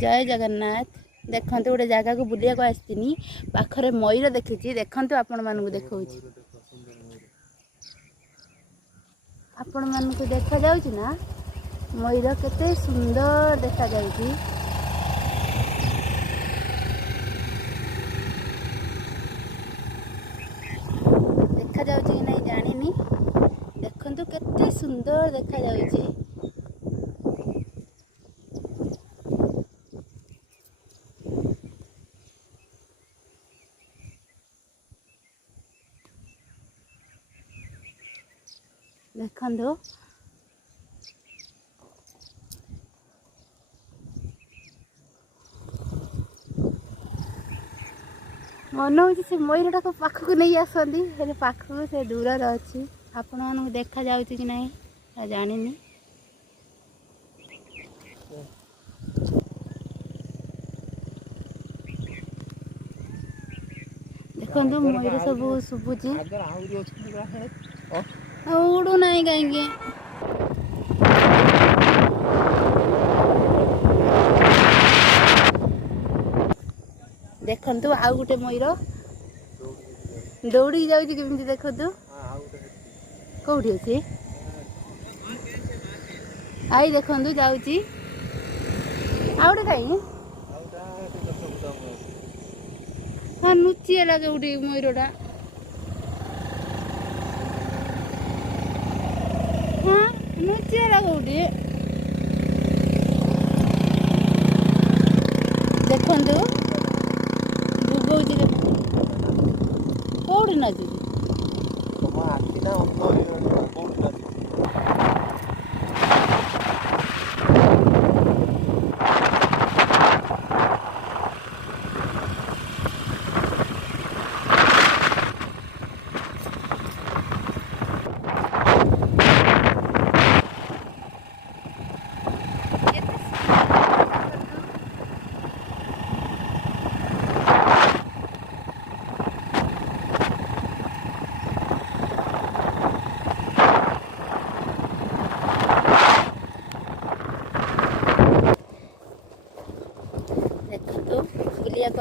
जय जगन्नाथ। देखो गोटे जगह को बुलिया को आसनी पाखरे मयूर देखी देखु आपण मानक देखा आपण मानक देखा जाउछि ना मयूर केते सुंदर देखा जाउछि। देखा जाउछि कि नहीं जानिनी देखंतु केते सुंदर देखा जाउछि। देखो मन हो से मयूर टाक पाखक नहीं आसती हेले पाखक से दूर अच्छी आपण मानक देखा जाउछि कि नहीं जानिनी। देखो मयूर सब शुभुची उड़ू ना कहीं देखु आउ गोटे मयूर दौड़ी जाऊँगी केमी देखु कौटी अच्छी आई देखु जाऊँगी आउ गोटे कहीं हाँ नुचिए लगे गोटे मयूरटा हाँ नुचिए लगे गोटे देखु कौड़ी नाचुची बुलिया को